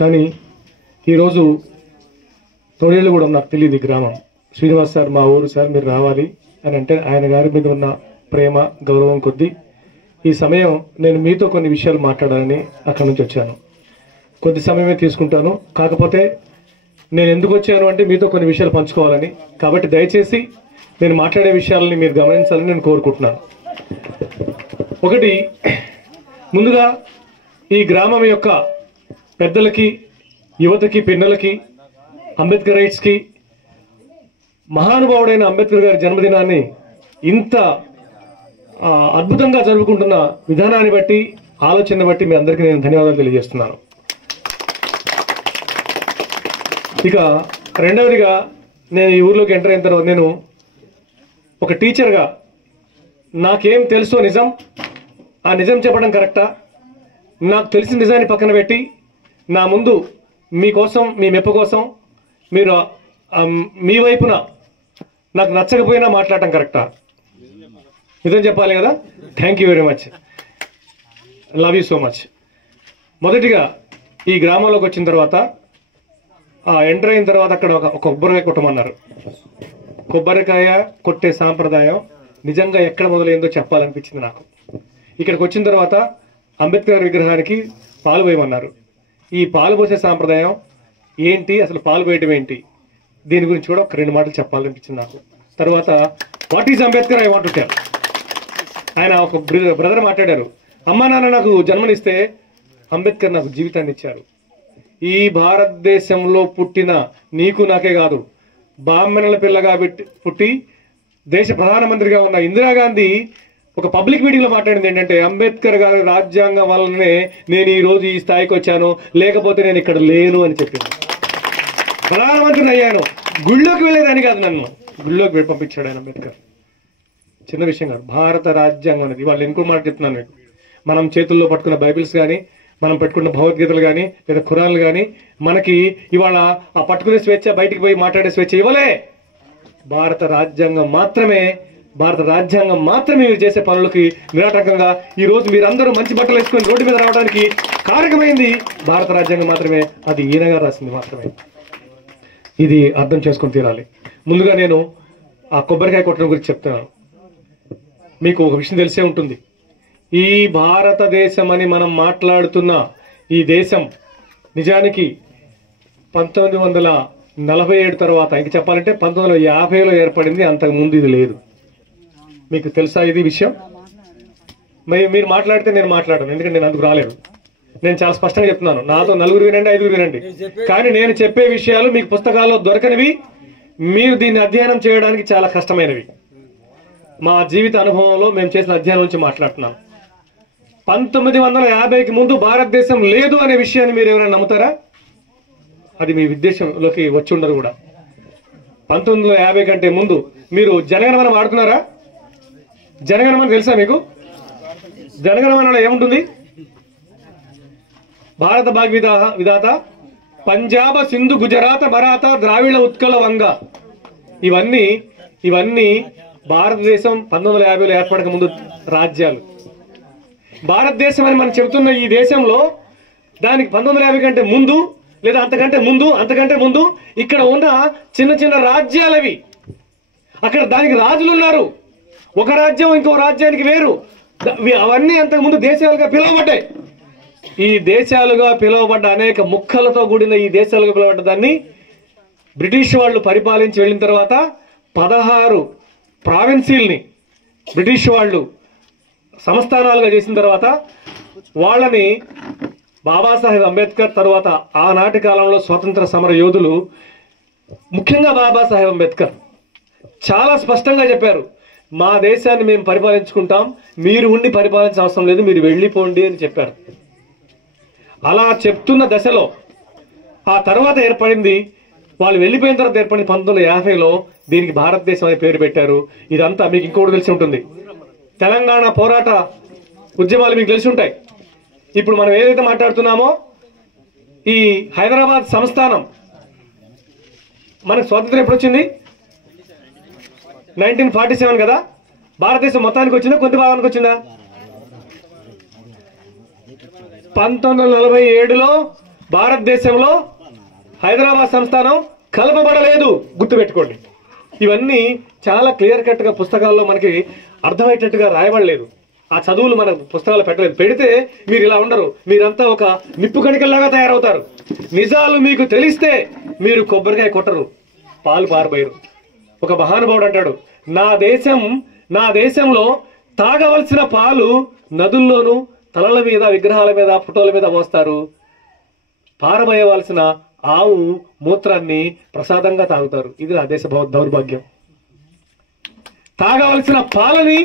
కానీ ఈరోజు తోడేళ్ళు కూడా నాకు తెలియదు ఈ గ్రామం. శ్రీనివాస్ సార్ మా ఊరు సార్, మీరు రావాలి అని అంటే ఆయన గారి మీద ఉన్న ప్రేమ గౌరవం కొద్దీ ఈ సమయం నేను మీతో కొన్ని విషయాలు మాట్లాడాలని అక్కడి నుంచి వచ్చాను. కొద్ది సమయమే తీసుకుంటాను, కాకపోతే నేను ఎందుకు వచ్చాను అంటే మీతో కొన్ని విషయాలు పంచుకోవాలని. కాబట్టి దయచేసి నేను మాట్లాడే విషయాలని మీరు గమనించాలని నేను కోరుకుంటున్నాను. ఒకటి, ముందుగా ఈ గ్రామం యొక్క పెద్దలకి, యువతకి, పిన్నలకి, అంబేద్కర్ రైట్స్కి, మహానుభావుడైన అంబేద్కర్ గారి జన్మదినాన్ని ఇంత అద్భుతంగా జరుపుకుంటున్న విధానాన్ని బట్టి, ఆలోచన బట్టి మీ అందరికీ నేను ధన్యవాదాలు తెలియజేస్తున్నాను. ఇక రెండవదిగా, నేను ఈ ఊర్లోకి ఎంటర్ అయిన తర్వాత నేను ఒక టీచర్గా నాకేం తెలుసో నిజం, ఆ నిజం చెప్పడం కరెక్టా, నాకు తెలిసిన నిజాన్ని పక్కన పెట్టి నా ముందు మీకోసం, మీ మెప్పు కోసం మీరు మీ వైపున నాకు నచ్చకపోయినా మాట్లాడటం కరెక్టా? నిజం చెప్పాలి కదా. Thank you very much, love you so much. మొదటిగా ఈ గ్రామంలోకి వచ్చిన తర్వాత, ఎంటర్ అయిన తర్వాత అక్కడ ఒక కొబ్బరికాయ కొట్టమన్నారు. కొబ్బరికాయ కొట్టే సాంప్రదాయం నిజంగా ఎక్కడ మొదలైందో చెప్పాలనిపించింది నాకు. ఇక్కడికి వచ్చిన తర్వాత అంబేద్కర్ విగ్రహానికి పాలు పోయమన్నారు. ఈ పాలు పోసే సాంప్రదాయం ఏంటి, అసలు పాలు పోయటం ఏంటి, దీని గురించి కూడా ఒక 2 మాటలు చెప్పాలనిపించింది నాకు. తర్వాత what is Ambedkar I want to tell. ఆయన ఒక బ్రదర్ మాట్లాడారు, అమ్మా నాన్న నాకు జన్మనిస్తే అంబేద్కర్ నాకు జీవితాన్ని ఇచ్చారు. ఈ భారతదేశంలో పుట్టిన నీకు నాకే కాదు, బ్రాహ్మణుల పిల్లగా పుట్టి దేశ ప్రధానమంత్రిగా ఉన్న ఇందిరాగాంధీ ఒక పబ్లిక్ మీటింగ్ లో మాట్లాడింది ఏంటంటే, అంబేద్కర్ గారి రాజ్యాంగం వల్లనే నేను ఈ రోజు ఈ స్థాయికి వచ్చాను, లేకపోతే నేను ఇక్కడ లేను అని చెప్పింది. ప్రధానమంత్రిని అయ్యాను, గుళ్ళోకి వెళ్ళేదాన్ని కాదు, నన్ను గుళ్ళోకి పంపించాడు ఆయన అంబేద్కర్. చిన్న విషయం కాదు. భారత రాజ్యాంగం అనేది, వాళ్ళు ఇంకో మాట చెప్తున్నాను మీకు, మనం చేతుల్లో పట్టుకున్న బైబిల్స్ కానీ, మనం పెట్టుకున్న భగవద్గీతలు కానీ, లేదా ఖురాన్లు కానీ, మనకి ఇవాళ ఆ పట్టుకునే స్వేచ్ఛ, బయటికి పోయి మాట్లాడే స్వేచ్ఛ ఇవ్వలే. భారత రాజ్యాంగం మాత్రమే మీరు చేసే పనులకి నిరాటంకంగా ఈ రోజు మీరందరూ మంచి బట్టలు వేసుకొని రోడ్డు మీద రావడానికి కారకమైంది భారత రాజ్యాంగం మాత్రమే. అది ఈయనగా రాసింది మాత్రమే. ఇది అర్థం చేసుకొని తీరాలి. ముందుగా నేను ఆ కొబ్బరికాయ కొట్టడం గురించి చెప్తున్నాను. మీకు ఒక విషయం తెలిసే ఉంటుంది, ఈ భారతదేశం అని మనం మాట్లాడుతున్న ఈ దేశం నిజానికి 1947 తర్వాత, ఇంక చెప్పాలంటే 1950లో ఏర్పడింది. అంతకు ముందు ఇది లేదు. మీకు తెలుసా ఇది విషయం? మీరు మాట్లాడితే నేను మాట్లాడను, ఎందుకంటే నేను అందుకు రాలేదు. నేను చాలా స్పష్టంగా చెప్తున్నాను, నాతో 4 వినండి, 5 వినండి. కానీ నేను చెప్పే విషయాలు మీకు పుస్తకాల్లో దొరకనివి, మీరు దీన్ని అధ్యయనం చేయడానికి చాలా కష్టమైనవి. మా జీవిత అనుభవంలో మేము చేసిన అధ్యయనం నుంచి మాట్లాడుతున్నాం. 1950కి ముందు భారతదేశం లేదు అనే విషయాన్ని మీరు ఎవరైనా నమ్ముతారా? అది మీ ఉద్దేశంలోకి వచ్చి ఉండదు కూడా. 1950 కంటే ముందు మీరు జనగణమన వాడుతున్నారా? జనగణమన తెలుసా మీకు? జనగణమనలో ఏముంటుంది? భారత విధాత, పంజాబ, సింధు, గుజరాత, మరాఠా, ద్రావిడ, ఉత్కల, వంగ, ఇవన్నీ భారతదేశం 1950లో ఏర్పడక ముందు రాజ్యాలు. భారతదేశం అని మనం చెబుతున్న ఈ దేశంలో దానికి 1950 కంటే ముందు, లేదా అంతకంటే ముందు ఇక్కడ ఉన్న చిన్న చిన్న రాజ్యాలవి. అక్కడ దానికి రాజులు ఉన్నారు. ఒక రాజ్యం ఇంకో రాజ్యానికి వేరు. అవన్నీ అంతకుముందు దేశాలుగా పిలువబడ్డాయి. ఈ దేశాలుగా పిలువబడ్డ అనేక ముక్కలతో కూడిన ఈ దేశాలుగా పిలువబడ్డ దాన్ని బ్రిటిష్ వాళ్ళు పరిపాలించి వెళ్ళిన తర్వాత 16 ప్రావిన్సీల్ని బ్రిటిష్ వాళ్ళు సంస్థానాలుగా చేసిన తర్వాత వాళ్ళని బాబాసాహెబ్ అంబేద్కర్, తర్వాత ఆనాటి కాలంలో స్వతంత్ర సమర యోధులు, ముఖ్యంగా బాబాసాహెబ్ అంబేద్కర్ చాలా స్పష్టంగా చెప్పారు, మా దేశాన్ని మేము పరిపాలించుకుంటాం, మీరు ఉండి పరిపాలించిన అవసరం లేదు, మీరు వెళ్ళిపోండి అని చెప్పారు. అలా చెప్తున్న దశలో ఆ తర్వాత ఏర్పడింది, వాళ్ళు వెళ్ళిపోయిన తర్వాత ఏర్పడింది 1950లో దీనికి భారతదేశం అనే పేరు పెట్టారు. ఇదంతా మీకు ఇంకోటి తెలిసి ఉంటుంది, తెలంగాణ పోరాట ఉద్యమాలు మీకు తెలిసి ఉంటాయి. ఇప్పుడు మనం ఏదైతే మాట్లాడుతున్నామో ఈ హైదరాబాద్ సంస్థానం మనకు స్వాతంత్రం ఎప్పుడు వచ్చింది? 1947 కదా. భారతదేశం మొత్తానికి వచ్చిందా, కొంత భాగానికి వచ్చిందా? 1947లో భారతదేశంలో హైదరాబాద్ సంస్థానం కలపబడలేదు, గుర్తుపెట్టుకోండి. ఇవన్నీ చాలా క్లియర్ కట్ గా పుస్తకాల్లో మనకి అర్థమయ్యేటట్టుగా రాయబడలేదు. ఆ చదువులు మన పుస్తకాలు పెట్టలేదు. పెడితే మీరు ఇలా ఉండరు, మీరంతా ఒక నిప్పు కణికల్లాగా తయారవుతారు. నిజాలు మీకు తెలిస్తే మీరు కొబ్బరికాయ కొట్టరు, పాలు పారబోయరు. ఒక మహానుభావుడు అంటాడు, నా దేశంలో తాగవలసిన పాలు నదుల్లోనూ తలల మీద, విగ్రహాల మీద, ఫోటోల మీద పోస్తారు. పారబోయవలసిన ఆవు మూత్రాన్ని ప్రసాదంగా తాగుతారు. ఇది నా దేశ దౌర్భాగ్యం. తాగవలసిన పాలని,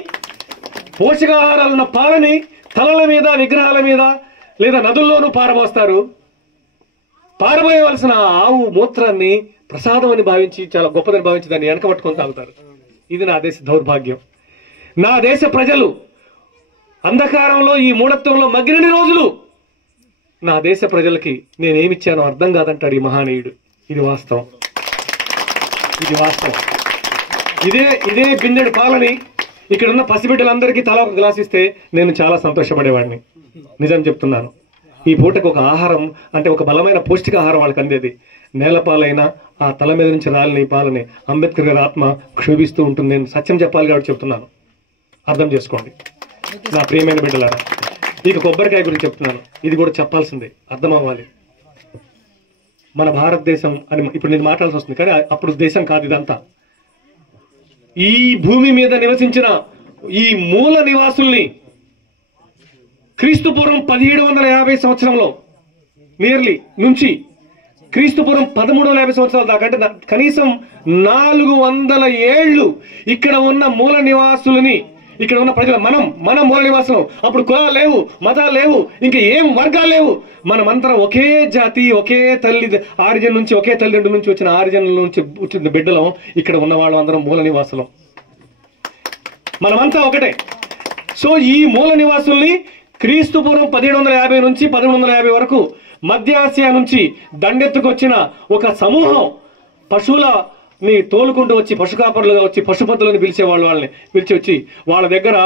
పోషకాహారాలున్న పాలని తలల మీద, విగ్రహాల మీద లేదా నదుల్లోనూ పారబోస్తారు. పారబోయవలసిన ఆవు మూత్రాన్ని ప్రసాదం అని భావించి, చాలా గొప్పదని భావించి దాన్ని వెనకబట్టుకొని తాగుతారు. ఇది నా దేశ దౌర్భాగ్యం. నా దేశ ప్రజలు అంధకారంలో, ఈ మూఢత్వంలో మగ్గినన్ని రోజులు నా దేశ ప్రజలకి నేనేమిచ్చానో అర్థం కాదంటాడు ఈ మహానీయుడు. ఇది వాస్తవం. ఇదే బిందెడు పాలని ఇక్కడ ఉన్న పసిబిడ్డలందరికీ తలా ఒక గ్లాస్ ఇస్తే నేను చాలా సంతోషపడేవాడిని. నిజం చెప్తున్నాను. ఈ పూటకు ఒక ఆహారం అంటే ఒక బలమైన పౌష్టికాహారం వాళ్ళకి అందేది. నేలపాలైనా ఆ తల మీద నుంచి రాలిన ఈ పాలని అంబేద్కర్ గారి ఆత్మ క్షోభిస్తూ ఉంటుంది. నేను సత్యం చెప్పాలి కాబట్టి చెప్తున్నాను, అర్థం చేసుకోండి నా ప్రియమైన బిడ్డలారా. ఇక కొబ్బరికాయ గురించి చెప్తున్నాను, ఇది కూడా చెప్పాల్సిందే, అర్థం అవ్వాలి. మన భారతదేశం అని ఇప్పుడు నేను మాట్లాడాల్సి వస్తుంది, కానీ అప్పుడు దేశం కాదు ఇదంతా. ఈ భూమి మీద నివసించిన ఈ మూల నివాసుల్ని క్రీస్తుపూర్వం 1750 సంవత్సరంలో నియర్లీ నుంచి క్రీస్తుపూర్వం 1350 సంవత్సరాల దాకా, అంటే కనీసం 400 ఏళ్ళు ఇక్కడ ఉన్న మూల నివాసులని, ఇక్కడ ఉన్న ప్రజలు, మనం మూల నివాసులం. అప్పుడు కులాలు లేవు, మతాలు లేవు, ఇంకా ఏం వర్గాలు లేవు. మనమంతా ఒకే జాతి, ఒకే తల్లి ఆరిజిన్ నుంచి, ఒకే తల్లిదండ్రుల నుంచి వచ్చిన ఆరిజిన్ నుంచి వచ్చిన బిడ్డలం. ఇక్కడ ఉన్న వాళ్ళు అందరం మూల నివాసులం, మనమంతా ఒకటే. సో ఈ మూల నివాసుల్ని క్రీస్తుపూర్వం 1750 నుంచి 1150 వరకు మధ్య ఆసియా నుంచి దండెత్తుకొచ్చిన ఒక సమూహం పశువులని తోలుకుంటూ వచ్చి, పశుకాపరులుగా వచ్చి, పశుపతులను పిలిచేవాళ్ళు. వాళ్ళని పిలిచి వచ్చి వాళ్ళ దగ్గర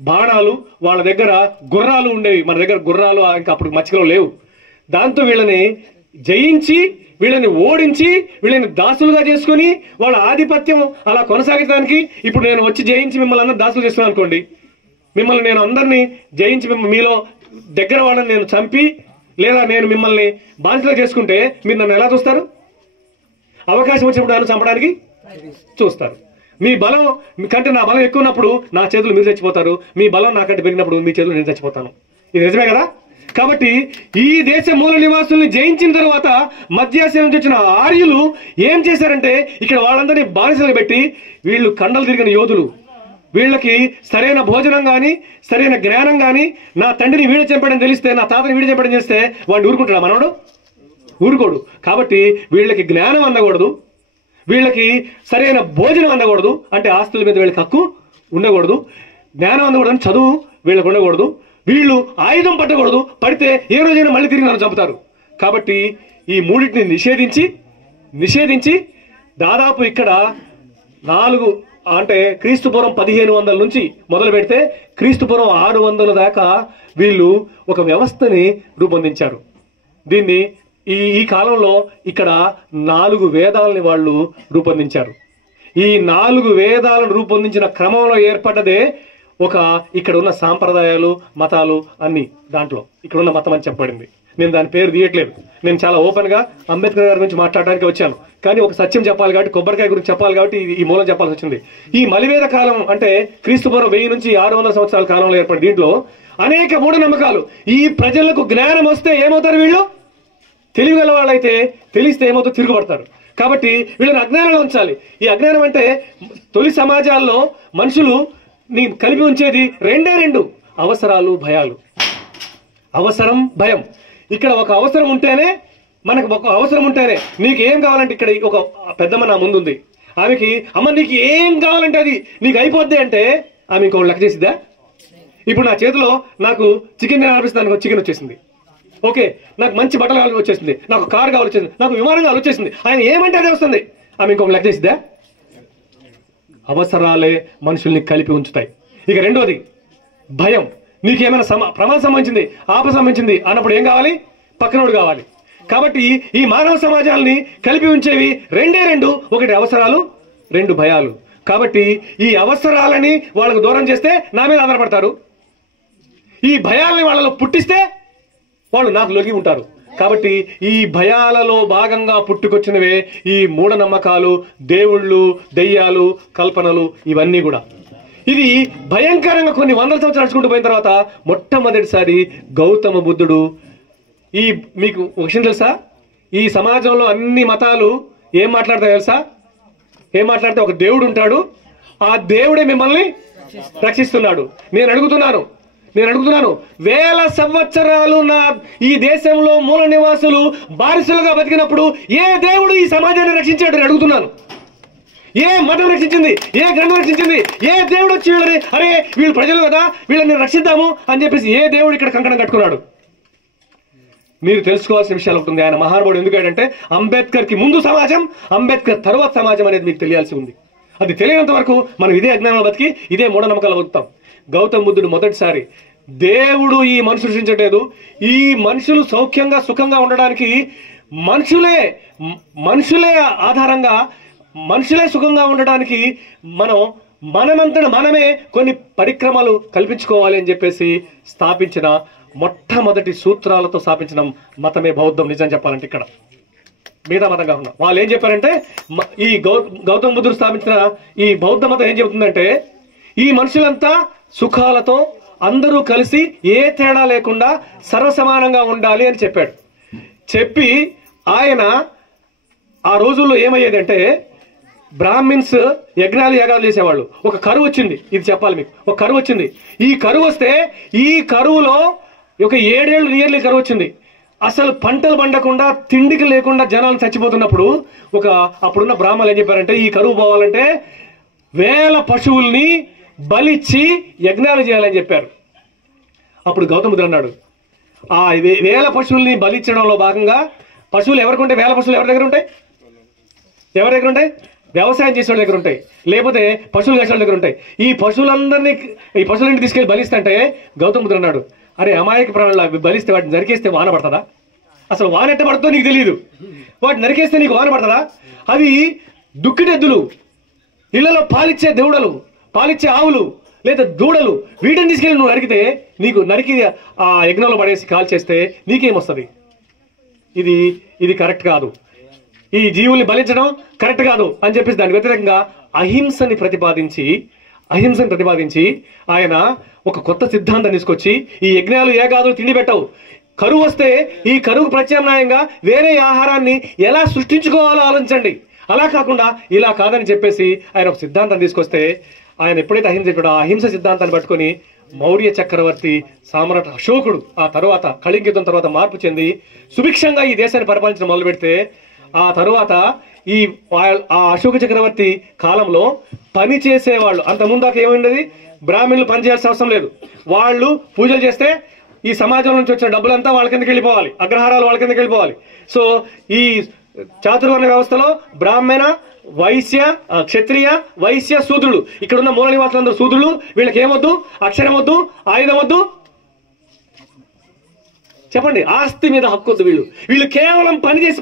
బాణాలు, వాళ్ళ దగ్గర గుర్రాలు ఉండేవి. మన దగ్గర గుర్రాలు ఇంకా అప్పుడు మచ్చికలో లేవు. దాంతో వీళ్ళని జయించి, వీళ్ళని ఓడించి, వీళ్ళని దాసులుగా చేసుకుని వాళ్ళ ఆధిపత్యం అలా కొనసాగించడానికి, ఇప్పుడు నేను వచ్చి జయించి మిమ్మల్ని అందరూ దాసులు చేస్తున్నాను అనుకోండి, మిమ్మల్ని నేను అందరినీ జయించి మీలో దగ్గర వాళ్ళని నేను చంపి, లేదా నేను మిమ్మల్ని బానిసలుగా చేసుకుంటే మీరు నన్ను ఎలా చూస్తారు? అవకాశం వచ్చినప్పుడు నన్ను చంపడానికి చూస్తారు. మీ బలం కంటే నా బలం ఎక్కువ ఉన్నప్పుడు నా చేతులు మీరు చచ్చిపోతారు, మీ బలం నాకంటే పెరిగినప్పుడు మీ చేతులు నేను చచ్చిపోతాను. ఇది నిజమే కదా? కాబట్టి ఈ దేశ మూల నివాసుల్ని జయించిన తర్వాత మధ్యాసియా నుంచి వచ్చిన ఆర్యులు ఏం చేశారంటే, ఇక్కడ వాళ్ళందరినీ బానిసలు పెట్టి, వీళ్ళు కండలు తిరిగిన యోధులు, వీళ్ళకి సరైన భోజనం కానీ, సరైన జ్ఞానం కానీ, నా తండ్రిని వీడ చంపడం తెలిస్తే, నా తాతని వీడ చంపడం చేస్తే వాడిని ఊరుకుంటాడా? మనోడు ఊరుకోడు. కాబట్టి వీళ్ళకి జ్ఞానం అందకూడదు, వీళ్ళకి సరైన భోజనం అందకూడదు, అంటే ఆస్తుల మీద వీళ్ళకి హక్కు ఉండకూడదు, జ్ఞానం అందకూడదు, చదువు వీళ్ళకి ఉండకూడదు, వీళ్ళు ఆయుధం పట్టకూడదు, పడితే ఏ రోజైనా మళ్ళీ తిరిగి నన్ను చంపుతారు. కాబట్టి ఈ మూడింటిని నిషేధించి దాదాపు ఇక్కడ 4 అంటే క్రీస్తుపూర్వం 1500 నుంచి మొదలు పెడితే క్రీస్తుపూర్వం 600 దాకా వీళ్ళు ఒక వ్యవస్థని రూపొందించారు. దీన్ని ఈ కాలంలో ఇక్కడ 4 వేదాలని వాళ్ళు రూపొందించారు. ఈ 4 వేదాలను రూపొందించిన క్రమంలో ఏర్పడ్డదే ఇక్కడ ఉన్న సాంప్రదాయాలు, మతాలు అన్ని. దాంట్లో ఇక్కడ ఉన్న మతం అని చెప్పబడింది. నేను దాని పేరు తీయట్లేదు, నేను చాలా ఓపెన్ గా అంబేద్కర్ గారి గురించి మాట్లాడడానికి వచ్చాను. కానీ ఒక సత్యం చెప్పాలి కాబట్టి, కొబ్బరికాయ గురించి చెప్పాలి కాబట్టి ఈ మూలం చెప్పాల్సి వచ్చింది. ఈ మలివేద కాలం అంటే క్రీస్తుపూర్వం 1000 నుంచి 600 సంవత్సరాల కాలంలో ఏర్పడి దీంట్లో అనేక మూఢనమ్మకాలు. ఈ ప్రజలకు జ్ఞానం వస్తే ఏమవుతారు? వీళ్ళు తెలివిగల వాళ్ళైతే తెలిస్తే ఏమవుతారు? తిరుగుబడతారు. కాబట్టి వీళ్ళని అజ్ఞానంలో ఉంచాలి. ఈ అజ్ఞానం అంటే తొలి సమాజాల్లో మనుషులు కలిపి ఉంచేది 2 అవసరాలు, భయాలు. అవసరం, భయం. ఇక్కడ ఒక అవసరం ఉంటేనే, మనకు ఒక అవసరం ఉంటేనే, నీకు ఏం కావాలంటే, ఇక్కడ ఒక పెద్దమ్మ నా ముందుంది, ఆమెకి అమ్మ నీకు ఏం కావాలంటే అది నీకు అయిపోద్ది అంటే ఆమె ఇంకొకటి లెక్క చేసిద్దా? ఇప్పుడు నా చేతిలో నాకు చికెన్ తినాలనిపిస్తుంది, నాకు చికెన్ వచ్చేసింది. ఓకే, నాకు మంచి బట్టలు కావాలి వచ్చేసింది, నాకు కారు కావాలి వచ్చేసింది, నాకు విమానం కావాలి వచ్చేసింది, ఆయన ఏమంటే అదే వస్తుంది. ఆమె ఇంకొకటి లెక్క చేసిద్దా? అవసరాలే మనుషుల్ని కలిపి ఉంచుతాయి. ఇక రెండోది భయం. నీకేమైనా ప్రమాదం సంబంధించింది, ఆపద సంబంధించింది అన్నప్పుడు ఏం కావాలి? పక్కనోడు కావాలి. కాబట్టి ఈ మానవ సమాజాలని కలిపి ఉంచేవి రెండే రెండు, ఒకటి అవసరాలు, రెండు భయాలు. కాబట్టి ఈ అవసరాలని వాళ్ళకు దూరం చేస్తే నా మీద ఆధారపడతారు, ఈ భయాలని వాళ్ళలో పుట్టిస్తే వాళ్ళు నాకు లొంగి ఉంటారు. కాబట్టి ఈ భయాలలో భాగంగా పుట్టుకొచ్చినవే ఈ మూఢనమ్మకాలు, దేవుళ్ళు, దెయ్యాలు, కల్పనలు, ఇవన్నీ కూడా. ఇది భయంకరంగా కొన్ని వందల సంవత్సరాలు నడుచుకుంటూ పోయిన తర్వాత మొట్టమొదటిసారి గౌతమ బుద్ధుడు, మీకు ఒక విషయం తెలుసా, ఈ సమాజంలో అన్ని మతాలు ఏం మాట్లాడతాయి తెలుసా? ఏం మాట్లాడితే ఒక దేవుడు ఉంటాడు, ఆ దేవుడే మిమ్మల్ని రక్షిస్తున్నాడు. నేను అడుగుతున్నాను వేల సంవత్సరాలు ఈ దేశంలో మూల నివాసులు బానిసలుగా బతికినప్పుడు ఏ దేవుడు ఈ సమాజాన్ని రక్షించాడు అని అడుగుతున్నాను. ఏ మతం రక్షించింది? ఏ గ్రంథం రక్షించింది? ఏ దేవుడు వచ్చి అరే వీళ్ళు ప్రజలు కదా, వీళ్ళని రక్షిద్దాము అని చెప్పేసి ఏ దేవుడు ఇక్కడ కంకణం కట్టుకున్నాడు? మీరు తెలుసుకోవాల్సిన విషయాలు ఉంటుంది. ఆయన మహానుభావుడు ఎందుకంటే అంబేద్కర్కి ముందు సమాజం, అంబేద్కర్ తర్వాత సమాజం అనేది మీకు తెలియాల్సి ఉంది. అది తెలియనంత వరకు మనం ఇదే అజ్ఞానంలో బతికి ఇదే మూఢనమ్మకాలు బతుకుతాం. గౌతమ బుద్ధుడు మొదటిసారి దేవుడు ఈ మనుషులు సృష్టించలేదు, ఈ మనుషులు సౌఖ్యంగా సుఖంగా ఉండడానికి మనుషులే ఆధారంగా, మనుషులే సుఖంగా ఉండడానికి మనమంతట మనమే కొన్ని పరిక్రమలు కల్పించుకోవాలి అని చెప్పేసి స్థాపించిన మొట్టమొదటి సూత్రాలతో స్థాపించిన మతమే బౌద్ధం. నిజం చెప్పాలంటే ఇక్కడ మిగతా మతం కాకుండా వాళ్ళు ఏం చెప్పారంటే, ఈ గౌతమ బుద్ధుడు స్థాపించిన ఈ బౌద్ధ మతం ఏం చెబుతుందంటే, ఈ మనుషులంతా సుఖాలతో అందరూ కలిసి ఏ తేడా లేకుండా సర్వసమానంగా ఉండాలి అని చెప్పాడు. చెప్పి ఆయన ఆ రోజుల్లో ఏమయ్యేదంటే, బ్రాహ్మిన్స్ యజ్ఞాలు యాగాలు చేసేవాళ్ళు. ఒక కరువు వచ్చింది, ఇది చెప్పాలి మీకు. ఒక కరువు వచ్చింది. ఈ కరువు వస్తే ఈ కరువులో ఒక 7 ఏళ్ళు నియర్లీ కరువు వచ్చింది. అసలు పంటలు పండకుండా, తిండికి లేకుండా జనాలు చచ్చిపోతున్నప్పుడు అప్పుడున్న బ్రాహ్మణులు ఏం చెప్పారంటే, ఈ కరువు పోవాలంటే వేల పశువుల్ని బలిచ్చి యజ్ఞాలు చేయాలని చెప్పారు. అప్పుడు గౌతమ బుద్ధుడు అన్నాడు, ఆ వేల పశువుల్ని బలిచ్చడంలో భాగంగా, పశువులు ఎవరికి ఉంటాయి? వేల పశువులు ఎవరి దగ్గర ఉంటాయి? ఎవరి దగ్గర ఉంటాయి? వ్యవసాయం చేసేవాళ్ళ దగ్గర ఉంటాయి, లేకపోతే పశువులు కాసేవాళ్ళ దగ్గర ఉంటాయి. ఈ పశువులన్నీ తీసుకెళ్లి బలిస్తుంటే గౌతమ బుద్ధుడు అన్నాడు, అరే అమాయక ప్రాణులు బలిస్తే వాటిని నరికేస్తే వాన పడుతుందా? అసలు వాన ఎట్ట పడుతుందో నీకు తెలియదు, వాటిని నరికేస్తే నీకు వాన పడుతుందా? అవి దుక్కిడెద్దులు, ఇళ్లలో పాలిచ్చే దూడలు, పాలిచ్చే ఆవులు లేదా దూడలు, వీటిని తీసుకెళ్ళి నువ్వు నరికి ఆ యజ్ఞంలో పడేసి కాల్ చేస్తే నీకేమొస్తుంది? ఇది కరెక్ట్ కాదు, ఈ జీవుల్ని బలించడం కరెక్ట్ కాదు అని చెప్పేసి దానికి వ్యతిరేకంగా అహింసని ప్రతిపాదించి ఆయన ఒక కొత్త సిద్ధాంతం తీసుకొచ్చి, ఈ యజ్ఞాలు యాగాదులు తిండి పెట్టవు, కరువు వస్తే ఈ కరువుకు ప్రత్యామ్నాయంగా వేరే ఆహారాన్ని ఎలా సృష్టించుకోవాలో ఆలోచించండి, అలా కాకుండా ఇలా కాదని చెప్పేసి ఆయన ఒక సిద్ధాంతం తీసుకొస్తే, ఆయన ఎప్పుడైతే అహింస చెప్పాడో ఆ అహింస సిద్ధాంతాన్ని పట్టుకొని మౌర్య చక్రవర్తి సామ్రాట్ అశోకుడు ఆ తర్వాత కళింగ యుద్ధం తర్వాత మార్పు చెంది సుభిక్షంగా ఈ దేశాన్ని పరిపాలించడం మొదలు పెడితే, ఆ తరువాత ఆ అశోక చక్రవర్తి కాలంలో పని చేసేవాళ్ళు, అంత ముందాక ఏమైంది, బ్రాహ్మణులు పని చేయాల్సిన అవసరం లేదు, వాళ్ళు పూజలు చేస్తే ఈ సమాజం నుంచి వచ్చిన డబ్బులంతా వాళ్ళ కిందకి వెళ్ళిపోవాలి, అగ్రహారాలు వాళ్ళ కిందకి వెళ్ళిపోవాలి. సో ఈ చాతుర్వర్ణ వ్యవస్థలో బ్రాహ్మణ, వైశ్య, క్షత్రియ, వైశ్య, శూద్రుడు, ఇక్కడున్న మూల నివాసులందరూ శూద్రులు. వీళ్ళకి ఏమొద్దు? అక్షరం వద్దు, ఆయుధం వద్దు, చెప్పండి, ఆస్తి మీద హక్కు వద్దు. వీళ్ళు కేవలం పని చేసి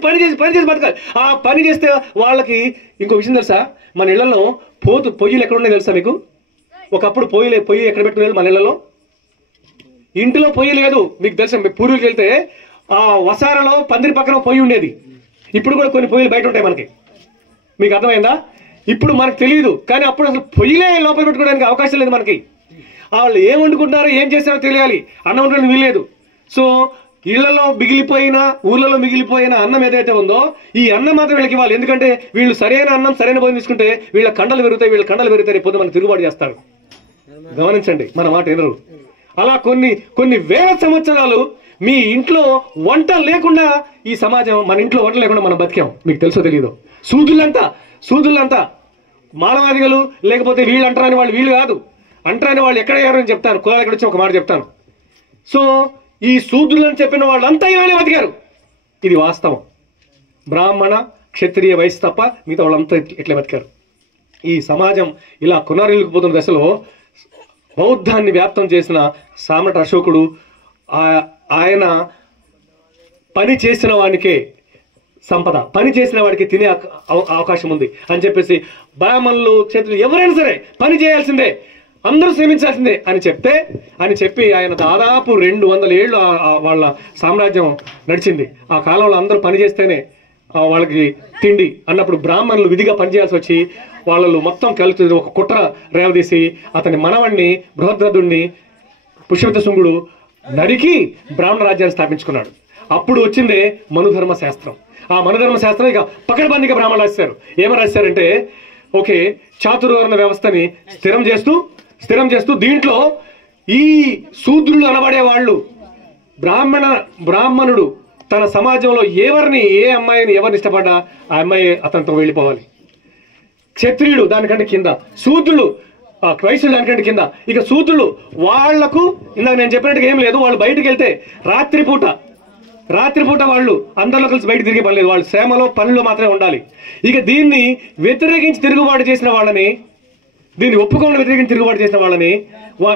బతకాలి. ఆ పని చేస్తే వాళ్ళకి ఇంకో విషయం తెలుసా, మన ఇళ్లలో పొయ్యిలు ఎక్కడ ఉన్నాయి తెలుసా మీకు? ఒకప్పుడు పొయ్యి ఎక్కడ పెట్టుకునేది మన ఇళ్లలో? ఇంటిలో పొయ్యి లేదు. మీకు తెలుసా, పూర్వీకులు వెళ్తే ఆ వసారలో పందిరి పక్కన పొయ్యి ఉండేది. ఇప్పుడు కూడా కొన్ని పొయ్యిలు బయట ఉంటాయి మనకి. మీకు అర్థమైందా? ఇప్పుడు మనకు తెలియదు, కానీ అప్పుడు అసలు పొయ్యిలే లోపల పెట్టుకోవడానికి అవకాశం లేదు మనకి. వాళ్ళు ఏం వండుకుంటారో ఏం చేస్తారో తెలియాలి, అన్నం వండడానికి వీల్లేదు. సో ఊళ్ళలో మిగిలిపోయిన అన్నం ఏదైతే ఉందో ఈ అన్నం మాత్రం వీళ్ళకి ఇవ్వాలి. ఎందుకంటే వీళ్ళు సరైన అన్నం సరైన భోజనం తీసుకుంటే వీళ్ళ కండలు పెరుగుతాయి, పొద్దు మనం తిరుగుబాటు చేస్తారు. గమనించండి, మన మాట ఎదురు. అలా కొన్ని వేల సంవత్సరాలు మీ ఇంట్లో వంట లేకుండా ఈ సమాజం, మన ఇంట్లో వంట లేకుండా మనం బతికాం. మీకు తెలుసో తెలీదు. సూదులంతా మానవాదిగలు, లేకపోతే వీళ్ళు అంటారని వాళ్ళు కాదు. అంటారని వాళ్ళు ఎక్కడ అని చెప్తాను, కులాలు ఎక్కడ వచ్చి ఒక మాట చెప్తాను. సో ఈ శూద్రులని చెప్పిన వాళ్ళంతా ఇలానే బతికారు. ఇది వాస్తవం. బ్రాహ్మణ, క్షత్రియ, వైశ్య తప్ప మిగతా వాళ్ళంతా ఎట్లా బతికారు. ఈ సమాజం ఇలా కొనారిల్లుకుపోతున్న దశలో బౌద్ధాన్ని వ్యాప్తం చేసిన సామ్రాట్ అశోకుడు ఆయన పని చేసిన వానికే సంపద, పని చేసిన వాడికి తినే అవకాశం ఉంది అని చెప్పేసి బ్రాహ్మణులు, క్షత్రులు ఎవరైనా సరే పని చేయాల్సిందే, అందరూ శ్రమించాల్సిందే అని చెప్పి ఆయన దాదాపు 200 ఏళ్ళు వాళ్ళ సామ్రాజ్యం నడిచింది. ఆ కాలంలో అందరూ పని చేస్తేనే వాళ్ళకి తిండి అన్నప్పుడు బ్రాహ్మణులు విధిగా పనిచేయాల్సి వచ్చి వాళ్ళు మొత్తం కలిసి ఒక కుట్ర రేవదీసి అతని మనవణ్ణి బృహద్రథుణ్ణి పుష్యమిత్ర శుంగుడు నరికి బ్రాహ్మణ రాజ్యాన్ని స్థాపించుకున్నాడు. అప్పుడు వచ్చిందే మనుధర్మ శాస్త్రం. ఆ మనుధర్మ శాస్త్రం ఇక పకడ్బందీగా బ్రాహ్మణులు రాశారు. ఏమని రాశారంటే, ఓకే, చాతుర్వర్ణ వ్యవస్థని స్థిరం చేస్తూ దీంట్లో ఈ శూద్రులు అనబడే వాళ్ళు బ్రాహ్మణుడు తన సమాజంలో ఏ అమ్మాయిని ఎవరిని ఇష్టపడ్డా ఆ అమ్మాయి అతనితో వెళ్ళిపోవాలి. క్షత్రియుడు దానికంటే కింద, శూద్రులు వైశ్యులు దానికంటే కింద. ఇక శూద్రులు వాళ్లకు ఇందాక నేను చెప్పినట్టుగా ఏం లేదు, వాళ్ళు బయటకు వెళ్తే రాత్రిపూట వాళ్ళు అందరిలో కలిసి బయట తిరిగే పని లేదు, వాళ్ళు శ్రమలో పనుల్లో మాత్రమే ఉండాలి. ఇక దీన్ని వ్యతిరేకించి తిరుగుబాటు చేసిన వాళ్ళని, దీన్ని ఒప్పుకోవడం వ్యతిరేకించి తిరుగుబాటు చేసిన వాళ్ళని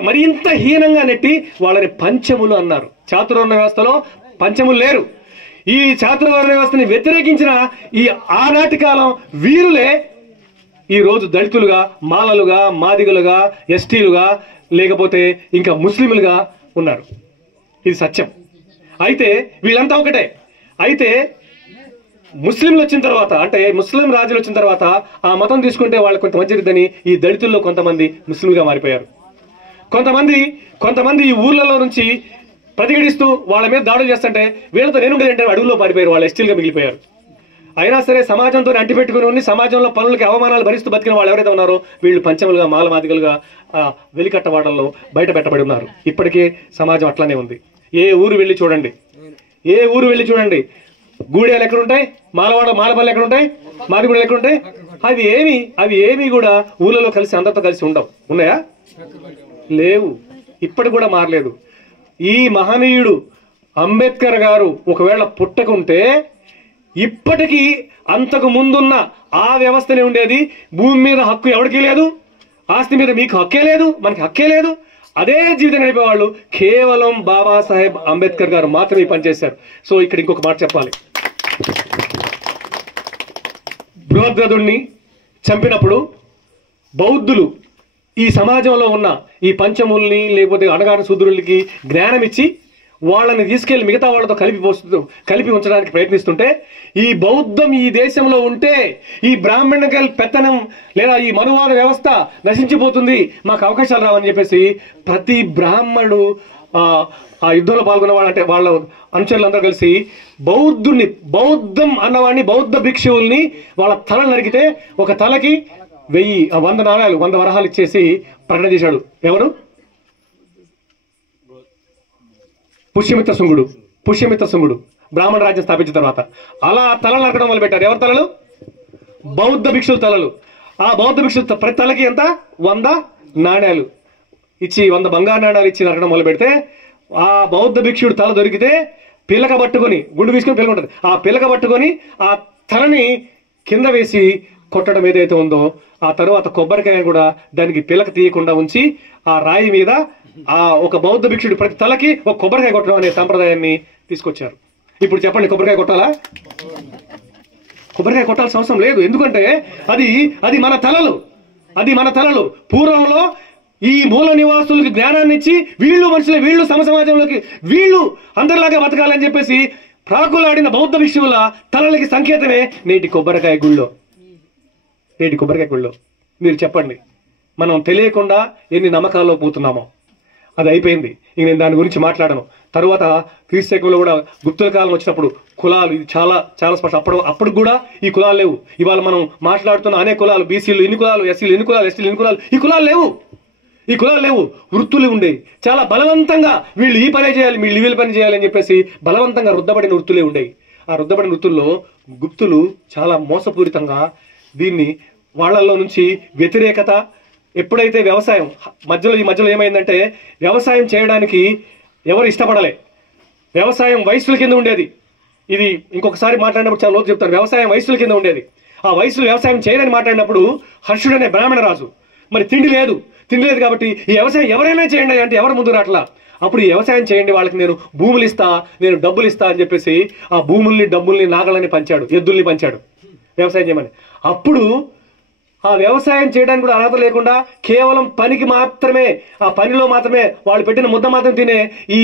మరింత హీనంగా నెట్టి వాళ్ళని పంచములు అన్నారు. చాతుర్వర్ణ వ్యవస్థలో పంచములు లేరు. ఈ చాతుర్వర్ణ వ్యవస్థని వ్యతిరేకించిన ఈ ఆనాటి కాలం వీరులే ఈ రోజు దళితులుగా, మాలలుగా, మాదిగలుగా, ఎస్టీలుగా, లేకపోతే ఇంకా ముస్లింలుగా ఉన్నారు. ఇది సత్యం. అయితే వీళ్ళంతా ఒకటే. అయితే ముస్లింలు వచ్చిన తర్వాత, అంటే ముస్లిం రాజులు వచ్చిన తర్వాత ఆ మతం తీసుకుంటే వాళ్ళకి కొంత మంచిదని ఈ దళితుల్లో కొంతమంది ముస్లింలుగా మారిపోయారు. కొంతమంది ఈ ఊర్లలో నుంచి ప్రతిఘటిస్తూ వాళ్ళ మీద దాడులు చేస్తుంటే వీళ్ళతో నేనుండేదంటే అడవుల్లో పారిపోయారు, వాళ్ళు ఎస్టీలుగా మిగిలిపోయారు. అయినా సరే సమాజంతో అంటిపెట్టుకుని ఉండి సమాజంలో పనులకి అవమానాలు భరిస్తూ బతికిన వాళ్ళు ఎవరైతే ఉన్నారో వీళ్ళు పంచములుగా, మాలమాదిగలుగా వెలికట్టవాడల్లో బయట పెట్టబడి ఉన్నారు. ఇప్పటికే సమాజం అట్లానే ఉంది. ఏ ఊరు వెళ్ళి చూడండి, గూడెలు ఎక్కడుంటాయి, మాలపల్లి ఎక్కడుంటాయి, మాదిగూడలు ఎక్కడుంటాయి, అవి ఏమి కూడా ఊళ్ళలో కలిసి అందరితో కలిసి ఉన్నాయా? లేవు. ఇప్పటికి కూడా మారలేదు. ఈ మహనీయుడు అంబేద్కర్ గారు ఒకవేళ పుట్టకుంటే ఇప్పటికీ అంతకు ముందున్న ఆ వ్యవస్థనే ఉండేది. భూమి మీద హక్కు ఎవరికి లేదు, ఆస్తి మీద మీకు హక్కే లేదు, మనకి హక్కే లేదు. అదే జీవితం నడిపేవాళ్ళు కేవలం బాబాసాహెబ్ అంబేద్కర్ గారు మాత్రమే పనిచేశారు. సో ఇక్కడ ఇంకొక మాట చెప్పాలి. బృహద్రథుణ్ణి చంపినప్పుడు బౌద్ధులు ఈ సమాజంలో ఉన్న ఈ పంచముల్ని లేకపోతే అణగారిన శూద్రులకి జ్ఞానం ఇచ్చి వాళ్ళని తీసుకెళ్లి మిగతా వాళ్ళతో కలిపి ఉంచడానికి ప్రయత్నిస్తుంటే, ఈ బౌద్ధం ఈ దేశంలో ఉంటే ఈ బ్రాహ్మణికల్ పెత్తనం లేదా ఈ మనువాద వ్యవస్థ నశించిపోతుంది, మాకు అవకాశాలు రావని చెప్పేసి ప్రతి బ్రాహ్మణుడు ఆ యుద్ధంలో పాల్గొన్న వాళ్ళంటే వాళ్ళ అనుచరులందరూ కలిసి బౌద్ధం అన్నవాడిని, బౌద్ధ భిక్షువుల్ని వాళ్ళ తలలు నరికితే ఒక తలకి 100 నాణాలు 100 వరహాలు ఇచ్చేసి ప్రకటన చేశాడు. ఎవరు? పుష్యమిత్ర శుంగుడు బ్రాహ్మణ రాజ్యం స్థాపించిన తర్వాత అలా తలలు నరకడం మొదలు పెట్టారు. ఎవరి తలలు? బౌద్ధ భిక్షుల తలలు. ఆ బౌద్ధ భిక్షుల ప్రతి తలకి ఎంత? 100 నాణ్యాలు ఇచ్చి, 100 బంగారు నాణ్యాలు ఇచ్చి నరకడం మొదలు పెడితే ఆ బౌద్ధ భిక్షుడు తల దొరికితే పిలక పట్టుకొని, గుండు తీసుకొని పిలక ఉంటుంది, ఆ పిలక పట్టుకొని ఆ తలని కింద వేసి కొట్టడం ఏదైతే ఉందో, ఆ తరువాత కొబ్బరికాయ కూడా దానికి పిలక తీయకుండా ఉంచి ఆ రాయి మీద ఆ ఒక బౌద్ధ భిక్షుడు ప్రతి తలకి ఒక కొబ్బరికాయ కొట్టడం అనే సంప్రదాయాన్ని తీసుకొచ్చారు. ఇప్పుడు చెప్పండి, కొబ్బరికాయ కొట్టాలా? కొబ్బరికాయ కొట్టాల్సిన అవసరం లేదు. ఎందుకంటే అది మన తలలు. పూర్వంలో ఈ మూల నివాసులకి జ్ఞానాన్ని ఇచ్చి వీళ్ళు సమాజంలోకి వీళ్ళు అందరిలాగా బతకాలని చెప్పేసి ప్రాకులాడిన బౌద్ధ భిక్షువుల తలలకి సంకేతమే నేటి కొబ్బరికాయ గుళ్ళో. మీరు చెప్పండి, మనం తెలియకుండా ఎన్ని నమ్మకాల్లో పోతున్నామో. అది అయిపోయింది. ఇంక నేను దాని గురించి మాట్లాడను. తరువాత క్రీస్తు శకంలో కూడా గుప్తుల కాలం వచ్చినప్పుడు కులాలు, ఇది చాలా చాలా స్పష్టం. అప్పుడు కూడా ఈ కులాలు లేవు. ఇవాళ మనం మాట్లాడుతున్న అనేక కులాలు, బీసీలు ఇన్ని కులాలు, ఎస్సీలు ఇన్ని కులాలు, ఎస్టీలు ఇన్ని కులాలు, ఈ కులాలు లేవు. వృత్తులు ఉండేవి. చాలా బలవంతంగా వీళ్ళు ఈ పని చేయాలి, వీళ్ళు పని చేయాలి అని చెప్పేసి బలవంతంగా రుద్దబడిన వృత్తులే ఉండేవి. ఆ రుద్దబడిన వృత్తుల్లో గుప్తులు చాలా మోసపూరితంగా దీన్ని వాళ్ళల్లో నుంచి వ్యతిరేకత, ఎప్పుడైతే వ్యవసాయం మధ్యలో ఏమైందంటే వ్యవసాయం చేయడానికి ఎవరు ఇష్టపడలే. వ్యవసాయం వయసుల కింద ఉండేది. ఇది ఇంకొకసారి మాట్లాడినప్పుడు చాలా లోతు చెప్తాను. వ్యవసాయం వయసుల కింద ఉండేది. ఆ వయసులు వ్యవసాయం చేయదని మాట్లాడినప్పుడు హర్షుడనే బ్రాహ్మణ రాజు, మరి తిండి లేదు, తిండి లేదు కాబట్టి ఈ వ్యవసాయం ఎవరైనా చేయండి అంటే ఎవరు ముందు రాట్లా. అప్పుడు ఈ వ్యవసాయం చేయండి, వాళ్ళకి నేను భూములు ఇస్తా, నేను డబ్బులు ఇస్తా అని చెప్పేసి ఆ భూముల్ని, డబ్బుల్ని, నాగలని పంచాడు, ఎద్దుల్ని పంచాడు వ్యవసాయం చేయమని. అప్పుడు ఆ వ్యవసాయం చేయడానికి కూడా అర్హత లేకుండా కేవలం పనికి మాత్రమే, ఆ పనిలో మాత్రమే వాళ్ళు పెట్టిన ముద్ద మాత్రం తినే ఈ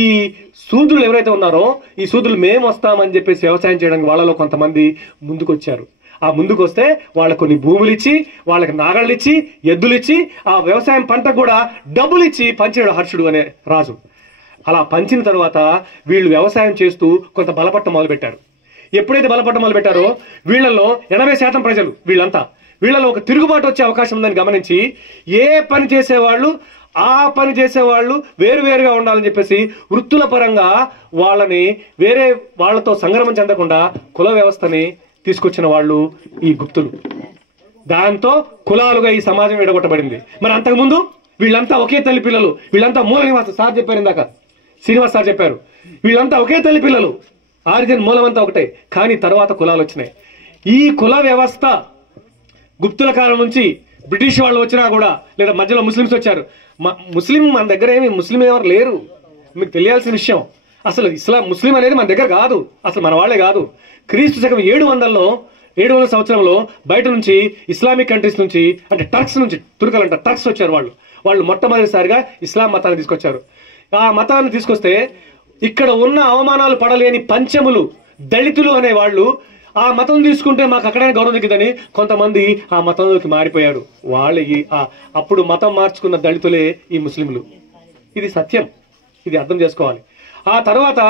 శూద్రులు ఎవరైతే ఉన్నారో, ఈ శూద్రులు మేము వస్తామని చెప్పేసి వ్యవసాయం చేయడానికి వాళ్ళలో కొంతమంది ముందుకొచ్చారు. ఆ ముందుకు వస్తే వాళ్ళకు కొన్ని భూములు ఇచ్చి, వాళ్ళకి నాగళ్ళు ఇచ్చి, ఎద్దులు ఇచ్చి, ఆ వ్యవసాయం పంట కూడా డబ్బులు ఇచ్చి పంచాడు హర్షుడు అనే రాజు. అలా పంచిన తర్వాత వీళ్ళు వ్యవసాయం చేస్తూ కొంత బలపట్టం మొదలుపెట్టారు. ఎప్పుడైతే బలపట్టం మొదలుపెట్టారో వీళ్ళలో 80% ప్రజలు వీళ్ళలో ఒక తిరుగుబాటు వచ్చే అవకాశం ఉందని గమనించి ఏ పని చేసేవాళ్ళు ఆ పని చేసేవాళ్ళు వేరువేరుగా ఉండాలని చెప్పేసి వృత్తుల పరంగా వాళ్ళని వేరే వాళ్ళతో సంగ్రమం చెందకుండా కుల వ్యవస్థని తీసుకొచ్చిన వాళ్ళు ఈ గుప్తులు. దాంతో కులాలుగా ఈ సమాజం విడగొట్టబడింది. మరి అంతకుముందు వీళ్ళంతా ఒకే తల్లి పిల్లలు, వీళ్ళంతా మూల నివాసం. సార్ చెప్పారు ఇందాక, శ్రీనివాస్ సార్ చెప్పారు, వీళ్ళంతా ఒకే తల్లి పిల్లలు, ఆరిజిన్ మూలమంతా ఒకటే. కానీ తర్వాత కులాలు వచ్చినాయి. ఈ కుల వ్యవస్థ గుప్తుల కాలం నుంచి బ్రిటిష్ వాళ్ళు వచ్చినా కూడా, లేదా మధ్యలో ముస్లిమ్స్ వచ్చారు. మన దగ్గర ఏమి ముస్లిం ఎవరు లేరు, మీకు తెలియాల్సిన విషయం. అసలు ముస్లిం అనేది మన దగ్గర కాదు, అసలు మన వాళ్ళే కాదు. క్రీస్తు శకం 700 సంవత్సరంలో బయట నుంచి ఇస్లామిక్ కంట్రీస్ నుంచి, అంటే టర్క్స్ నుంచి, తుర్కలు అంటారు, టర్క్స్ వచ్చారు. వాళ్ళు మొట్టమొదటిసారిగా ఇస్లాం మతాన్ని తీసుకొచ్చారు. ఆ మతాన్ని తీసుకొస్తే ఇక్కడ ఉన్న అవమానాలు పడలేని పంచములు, దళితులు అనే వాళ్ళు ఆ మతం తీసుకుంటే మాకు అక్కడైనా గౌరవం దక్కిందని కొంతమంది ఆ మతంలోకి మారిపోయారు. అప్పుడు మతం మార్చుకున్న దళితులే ఈ ముస్లింలు. ఇది సత్యం, ఇది అర్థం చేసుకోవాలి. ఆ తర్వాత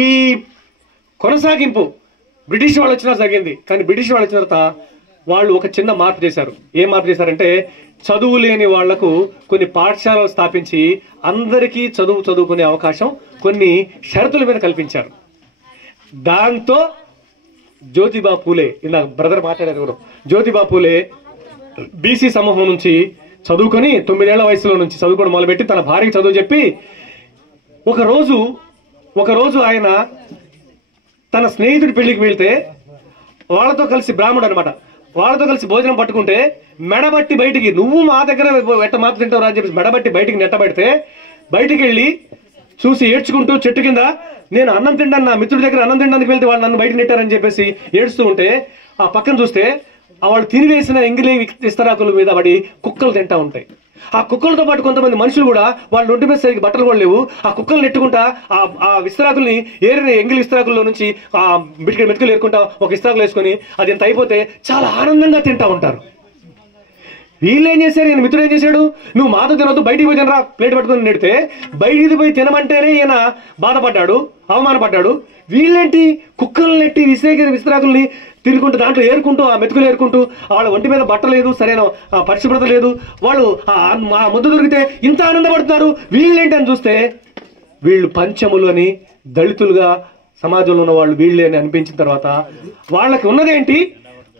ఈ కొనసాగింపు బ్రిటిష్ వాళ్ళు వచ్చినా జరిగింది. కానీ బ్రిటిష్ వాళ్ళు వచ్చిన తర్వాత వాళ్ళు ఒక చిన్న మార్పు చేశారు. ఏం మార్పు చేశారంటే, చదువు లేని వాళ్లకు కొన్ని పాఠశాలలు స్థాపించి అందరికీ చదువుకునే అవకాశం కొన్ని షరతుల మీద కల్పించారు. దాంతో జ్యోతిబా పూలే, ఇందాక బ్రదర్ మాట్లాడారు ఎవరు, జ్యోతిబా పూలే బీసీ సమూహం నుంచి చదువుకొని 9 ఏళ్ల వయసులో నుంచి చదువుకోవడం మొదలుపెట్టి తన భార్యకి చదువు చెప్పి ఒకరోజు ఆయన తన స్నేహితుడి పెళ్లికి వెళ్తే వాళ్ళతో కలిసి బ్రాహ్మడు అనమాట, వాళ్ళతో కలిసి భోజనం పట్టుకుంటే మెడబట్టి బయటికి, నువ్వు మా దగ్గర ఎట్ట మాపు తింటావు అని చెప్పేసి మెడబట్టి బయటికి నెట్టబడితే బయటికి వెళ్ళి చూసి ఏడ్చుకుంటూ చెట్టు కింద, నేను అన్నం తింటాను, నా మిత్రుడి దగ్గర అన్నం తినడానికి వెళ్తే వాళ్ళు నన్ను బయటకు నెట్టారని చెప్పేసి ఏడుస్తూ ఉంటే ఆ పక్కన చూస్తే వాళ్ళు తినివేసిన ఎంగిలి విస్తరాకుల మీద పడి కుక్కలు తింటా ఉంటాయి. ఆ కుక్కలతో పాటు కొంతమంది మనుషులు కూడా వాళ్ళ ఒంటి మీద సరిగ్గా బట్టలు కూడా లేవు, ఆ కుక్కలు నెట్టుకుంటా ఆ విస్తరాకుల్ని ఏరిన ఎంగిలి విస్తరాకుల్లో నుంచి ఆ మెతుకులు ఏరుకుంటా ఒక విస్తరాకులు వేసుకొని అది ఎంత అయిపోతే చాలా ఆనందంగా తింటా ఉంటారు. వీళ్ళు ఏం చేశారు, ఈయన మిత్రుడు ఏం చేశాడు, నువ్వు మాతో తినొద్దు బయటికి పోయి తినరా ప్లేట్ పట్టుకొని నెడితే బయటికి పోయి తినమంటేనే ఈయన బాధపడ్డాడు, అవమానపడ్డాడు. వీళ్ళేంటి కుక్కలు నెట్టి విస్తరాకుల్ని తిరుగుకుంటూ దాంట్లో ఏరుకుంటూ ఆ మెతుకులు ఏరుకుంటూ వాళ్ళ ఒంటి మీద బట్ట లేదు, సరైన పరిశుభ్రత లేదు, వాళ్ళు ఆ ముద్ద దొరికితే ఇంత ఆనందపడుతున్నారు. వీళ్ళేంటి అని చూస్తే వీళ్ళు పంచములు అని, దళితులుగా సమాజంలో ఉన్న వాళ్ళు వీళ్ళే అని అనిపించిన తర్వాత వాళ్ళకి ఉన్నదేంటి,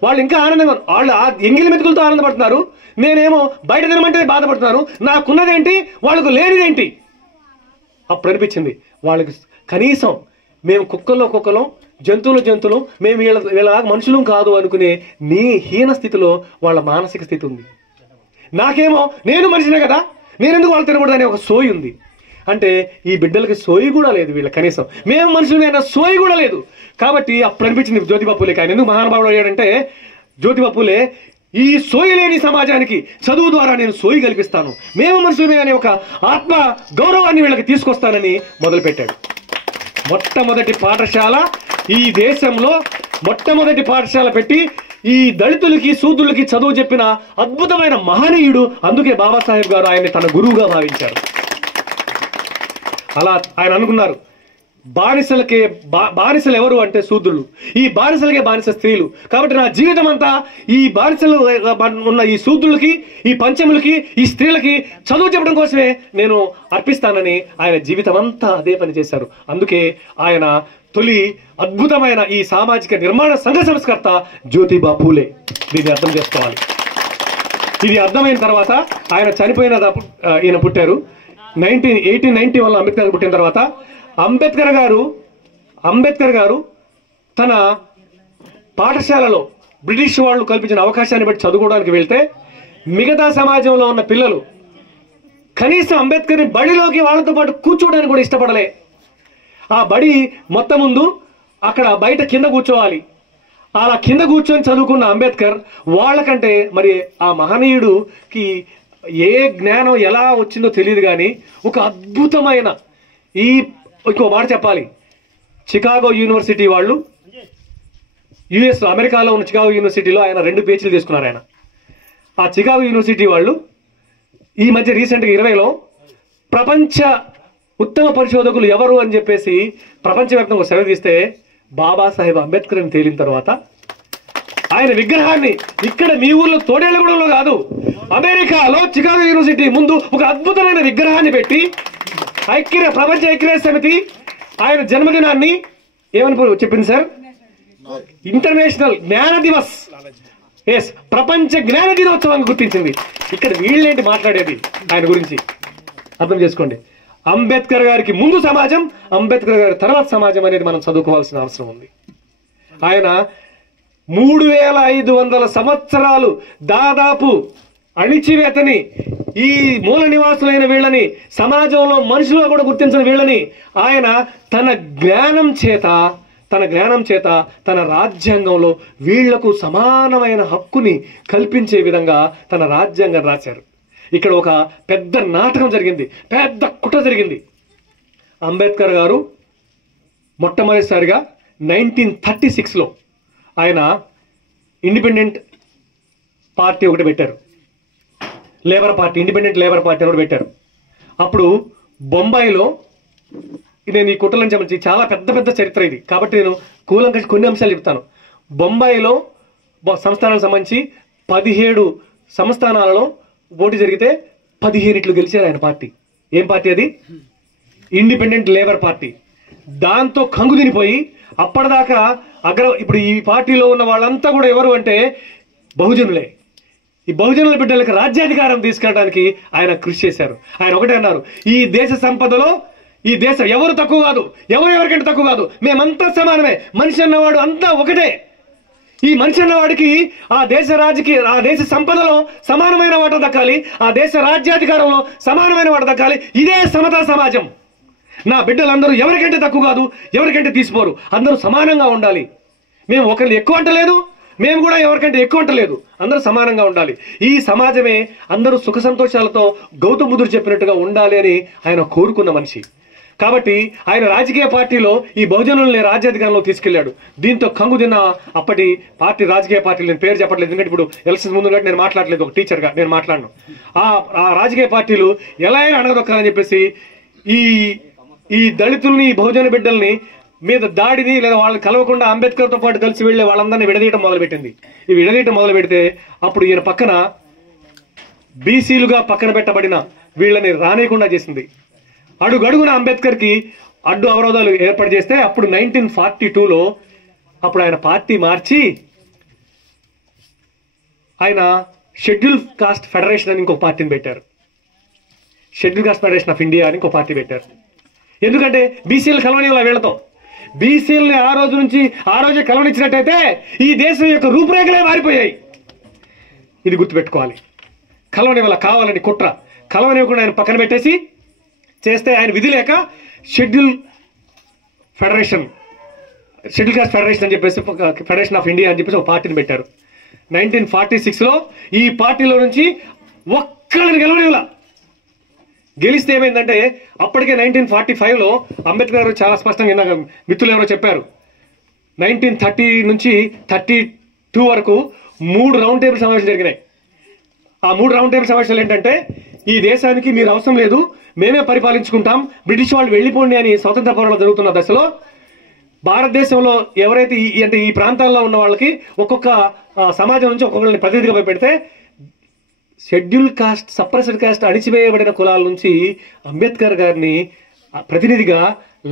వాళ్ళు ఇంకా ఆనందంగా, వాళ్ళు ఆ ఎంగిలి మెతుకులతో ఆనందపడుతున్నారు, నేనేమో బయట తినమంటే బాధపడుతున్నాను, నాకున్నదేంటి వాళ్ళకు లేనిదేంటి. అప్పుడు అనిపించింది వాళ్ళకి కనీసం మేము కుక్కలం, జంతువులు, మేము వీళ్ళలాగా మనుషులు కాదు అనుకునే నీ హీన స్థితిలో వాళ్ళ మానసిక స్థితి ఉంది. నాకేమో నేను మనిషినే కదా, నేనెందుకు వాళ్ళు తినకూడదు అనే ఒక సోయి ఉంది. అంటే ఈ బిడ్డలకి సోయి కూడా లేదు, వీళ్ళ కనీసం మేము మనుషులైనా సోయి కూడా లేదు. కాబట్టి అప్పుడు అనిపించింది జ్యోతిబా పూలేకి, ఆయన ఎందుకు మహానుభావుడు అయ్యాడంటే, జ్యోతిబా పూలే ఈ సోయి లేని సమాజానికి చదువు ద్వారా నేను సోయి కల్పిస్తాను, మేము మనుషులమే అనే ఒక ఆత్మ గౌరవాన్ని వీళ్ళకి తీసుకొస్తానని మొదలుపెట్టాడు. మొట్టమొదటి పాఠశాల ఈ దేశంలో, మొట్టమొదటి పాఠశాల పెట్టి ఈ దళితులకి శూద్రులకి చదువు చెప్పిన అద్భుతమైన మహనీయుడు. అందుకే బాబాసాహెబ్ గారు ఆయన్ని తన గురువుగా భావించారు. అలా ఆయన అనుకున్నారు, బానిసలు ఎవరు అంటే శూద్రులు, ఈ బానిసలకే బానిస స్త్రీలు. కాబట్టి నా జీవితం అంతా ఈ బానిసలు ఉన్న ఈ శూద్రులకి, ఈ పంచములకి, ఈ స్త్రీలకి చదువు చెప్పడం కోసమే నేను అర్పిస్తానని ఆయన జీవితం అంతా అదే పని చేశారు. అందుకే ఆయన తొలి అద్భుతమైన ఈ సామాజిక నిర్మాణ సంఘ సంస్కర్త జ్యోతిబా పూలే. దీన్ని అర్థం చేసుకోవాలి. ఇది అర్థమైన తర్వాత ఆయన చనిపోయిన ఈయన పుట్టారు 1891లో అంబేద్కర్ పుట్టిన తర్వాత అంబేద్కర్ గారు తన పాఠశాలలో బ్రిటిష్ వాళ్ళు కల్పించిన అవకాశాన్ని బట్టి చదువుకోవడానికి వెళ్తే మిగతా సమాజంలో ఉన్న పిల్లలు కనీసం అంబేద్కర్ని బడిలోకి వాళ్ళతో పాటు కూర్చోవడానికి కూడా ఇష్టపడలే. ఆ బడి మొత్తం ముందు అక్కడ బయట కింద కూర్చోవాలి. అలా కింద కూర్చొని చదువుకున్న అంబేద్కర్ వాళ్ళకంటే మరి ఆ మహనీయుడికి ఏ జ్ఞానం ఎలా వచ్చిందో తెలియదు, కానీ ఒక అద్భుతమైన ఇంకో మాట చెప్పాలి. చికాగో యూనివర్సిటీ వాళ్ళు, యుఎస్ అమెరికాలో ఉన్న చికాగో యూనివర్సిటీలో ఆయన 2 PhDలు తీసుకున్నారు. ఆయన ఆ చికాగో యూనివర్సిటీ వాళ్ళు ఈ మధ్య రీసెంట్గా 2020లో ప్రపంచ ఉత్తమ పరిశోధకులు ఎవరు అని చెప్పేసి ప్రపంచవ్యాప్తంగా సర్వే తీస్తే బాబాసాహెబ్ అంబేద్కర్ అని తేలిన తర్వాత ఆయన విగ్రహాన్ని ఇక్కడ మీ ఊర్లో తోడేళ్లగూడెంలో కాదు, అమెరికాలో చికాగో యూనివర్సిటీ ముందు ఒక అద్భుతమైన విగ్రహాన్ని పెట్టి ప్రపంచ ఐక్యరాజ్య సమితి ఆయన జన్మదినాన్ని ఏమని చెప్పింది సార్? ఇంటర్నేషనల్ జ్ఞాన దివస్, ఎస్, ప్రపంచ జ్ఞాన దినోత్సవాన్ని గుర్తించింది. ఇక్కడ వీళ్ళేంటి మాట్లాడేది ఆయన గురించి? అర్థం చేసుకోండి. అంబేద్కర్ గారికి ముందు సమాజం, అంబేద్కర్ గారి తర్వాత సమాజం అనేది మనం చదువుకోవాల్సిన అవసరం ఉంది. ఆయన 3500 సంవత్సరాలు దాదాపు అణిచివేతని, ఈ మూల నివాసులైన వీళ్ళని, సమాజంలో మనుషులుగా కూడా గుర్తించిన వీళ్ళని ఆయన తన జ్ఞానం చేత తన రాజ్యాంగంలో వీళ్లకు సమానమైన హక్కుని కల్పించే విధంగా తన రాజ్యాంగం రాశారు. ఇక్కడ ఒక పెద్ద నాటకం జరిగింది, పెద్ద కుట్ర జరిగింది. అంబేద్కర్ గారు మొట్టమొదటిసారిగా 1936లో ఆయన ఇండిపెండెంట్ పార్టీ ఒకటి పెట్టారు, labour party, independent labour party ఒకటి పెట్టారు. అప్పుడు బొంబాయిలో, నేను ఈ కుట్రలను చెప్పి చాలా పెద్ద చరిత్ర ఇది కాబట్టి నేను కూలంకషి కొన్ని అంశాలు చెప్తాను. బొంబాయిలో సంస్థానాలకు సంబంధించి 17 సంస్థానాలలో పోటీ జరిగితే 15 గెలిచారు ఆయన పార్టీ. ఏం పార్టీ అది? Independent labour party. దాంతో కంగు తినిపోయి అప్పటిదాకా ఇప్పుడు ఈ పార్టీలో ఉన్న వాళ్ళంతా కూడా ఎవరు అంటే బహుజనులే. ఈ బహుజనుల బిడ్డలకు రాజ్యాధికారం తీసుకెళ్ళడానికి ఆయన కృషి చేశారు. ఆయన ఒకటే అన్నారు, ఈ దేశ సంపదలో ఈ దేశం ఎవరు తక్కువ కాదు, ఎవరికంటే తక్కువ కాదు, మేమంతా సమానమే, మనిషి అన్నవాడు అంతా ఒకటే. ఈ మనిషి అన్నవాడికి ఆ దేశ సంపదలో సమానమైన వాట దక్కాలి, ఆ దేశ రాజ్యాధికారంలో సమానమైన వాట దక్కాలి. ఇదే సమతా సమాజం. నా బిడ్డలందరూ ఎవరికంటే తక్కువ కాదు, ఎవరికంటే తీసిపోరు, అందరూ సమానంగా ఉండాలి. మేము ఒకరిని ఎక్కువ అంటలేదు, మేము కూడా ఎవరికంటే ఎక్కువ అంటలేదు, అందరూ సమానంగా ఉండాలి. ఈ సమాజమే అందరూ సుఖ సంతోషాలతో గౌతమ బుద్ధుడు చెప్పినట్టుగా ఉండాలి అని ఆయన కోరుకున్న మనిషి. కాబట్టి ఆయన రాజకీయ పార్టీలో ఈ బహుజనుల్ని రాజ్యాధికారంలో తీసుకెళ్లాడు. దీంతో కంగు తిన్న అప్పటి పార్టీ, రాజకీయ పార్టీలు, నేను పేరు చెప్పట్లేదు ఎందుకంటే ఇప్పుడు ఎలక్షన్స్ ముందు నేను మాట్లాడలేదు, ఒక టీచర్గా నేను మాట్లాడను. ఆ రాజకీయ పార్టీలు ఎలా అయినా అణగదొక్కాలని చెప్పేసి ఈ దళితుల్ని, ఈ బహుజన బిడ్డల్ని మీద దాడిని లేదా వాళ్ళని కలవకుండా అంబేద్కర్తో పాటు కలిసి వెళ్లే వాళ్ళందరినీ విడదీయటం మొదలుపెట్టింది. ఈ విడదీయటం మొదలు పెడితే అప్పుడు ఈయన పక్కన బీసీలుగా పక్కన పెట్టబడిన వీళ్ళని రానేయకుండా చేసింది. అడుగడుగున అంబేద్కర్కి అడ్డు అవరోధాలు ఏర్పాటు చేస్తే అప్పుడు 1942లో అప్పుడు ఆయన పార్టీ మార్చి ఆయన షెడ్యూల్ కాస్ట్ ఫెడరేషన్ అని ఇంకో పార్టీని పెట్టారు. Schedule caste federation of India అని ఇంకో పార్టీ పెట్టారు. ఎందుకంటే బీసీలు కలవనివ్వాలి వీళ్ళతో. బీసీలని ఆ రోజే కలవనిచ్చినట్టయితే ఈ దేశం యొక్క రూపురేఖలే మారిపోయాయి. ఇది గుర్తుపెట్టుకోవాలి. కలవనివ్వాల కావాలని కుట్ర, కలవనివ్వకుండా ఆయన పక్కన పెట్టేసి చేస్తే ఆయన విధి లేక షెడ్యూల్ కాస్ట్ ఫెడరేషన్ అని చెప్పేసి ఫెడరేషన్ ఆఫ్ ఇండియా అని చెప్పేసి ఒక పార్టీని పెట్టారు. 1946లో ఈ పార్టీలో నుంచి ఒక్కళ్ళని గెలవనివ్వాల. గెలిస్తే ఏమైందంటే అప్పటికే 1945లో అంబేద్కర్ గారు చాలా స్పష్టంగా మిత్రులు ఎవరో చెప్పారు, 1930 నుంచి 32 వరకు 3 రౌండ్ టేబుల్ సమావేశాలు జరిగినాయి. ఆ 3 రౌండ్ టేబుల్ సమావేశాలు ఏంటంటే ఈ దేశానికి మీరు అవసరం లేదు, మేమే పరిపాలించుకుంటాం, బ్రిటిష్ వాళ్ళు వెళ్ళిపోండి అని స్వతంత్ర పోరాటం జరుగుతున్న దశలో భారతదేశంలో ఎవరైతే ఈ ప్రాంతాల్లో ఉన్న వాళ్ళకి ఒక్కొక్క సమాజం నుంచి ఒక్కొక్కరిని ప్రతినిధిగా పెడితే షెడ్యూల్ కాస్ట్, సప్రెస్డ్ కాస్ట్, అణిచివేయబడిన కులాల నుంచి అంబేద్కర్ గారిని ప్రతినిధిగా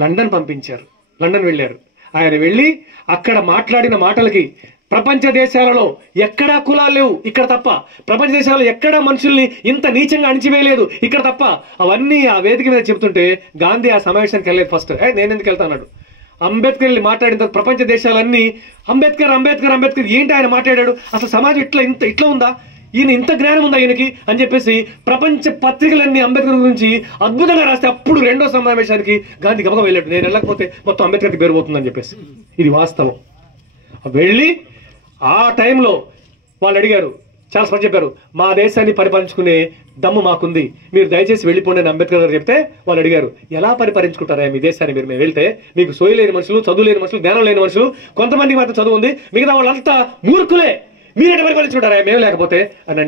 లండన్ పంపించారు. లండన్ వెళ్ళారు. ఆయన వెళ్ళి అక్కడ మాట్లాడిన మాటలకి ప్రపంచ దేశాలలో ఎక్కడా కులాలు లేవు ఇక్కడ తప్ప, ప్రపంచ దేశాలలో ఎక్కడా మనుషుల్ని ఇంత నీచంగా అణిచివేయలేదు ఇక్కడ తప్ప, అవన్నీ ఆ వేదిక మీద చెబుతుంటే గాంధీ ఆ సమావేశానికి వెళ్ళలేదు. ఫస్ట్ నేను ఎందుకు వెళ్తాన్నాడు. అంబేద్కర్ వెళ్ళి మాట్లాడిన తర్వాత ప్రపంచ దేశాలన్నీ అంబేద్కర్ ఏంటి ఆయన మాట్లాడాడు, అసలు సమాజం ఇట్లా ఉందా, ఈయన ఇంత జ్ఞానం ఉందా ఈయనకి అని చెప్పేసి ప్రపంచ పత్రికలన్నీ అంబేద్కర్ గురించి అద్భుతంగా రాస్తే అప్పుడు రెండో సమావేశానికి గాంధీ గమగా వెళ్ళాడు. నేను వెళ్ళకపోతే మొత్తం అంబేద్కర్కి పేరు పోతుందని చెప్పేసి. ఇది వాస్తవం. వెళ్ళి ఆ టైంలో వాళ్ళు అడిగారు, చాలా స్పష్టం చెప్పారు, మా దేశాన్ని పరిపాలించుకునే దమ్ము మాకుంది, మీరు దయచేసి వెళ్ళిపోండి అని అంబేద్కర్ గారు చెప్తే వాళ్ళు అడిగారు, ఎలా పరిపాలించుకుంటారా మీ దేశాన్ని మీరు? మేము వెళ్తే మీకు సోయి లేని మనుషులు, చదువు లేని మనుషులు, జ్ఞానం లేని మనుషులు, కొంతమందికి మాత్రం చదువు ఉంది, మిగతా వాళ్ళంతా మూర్ఖులే, మీరు ఎట్లా పరిపాలించుకుంటారా మేము లేకపోతే అని అంటే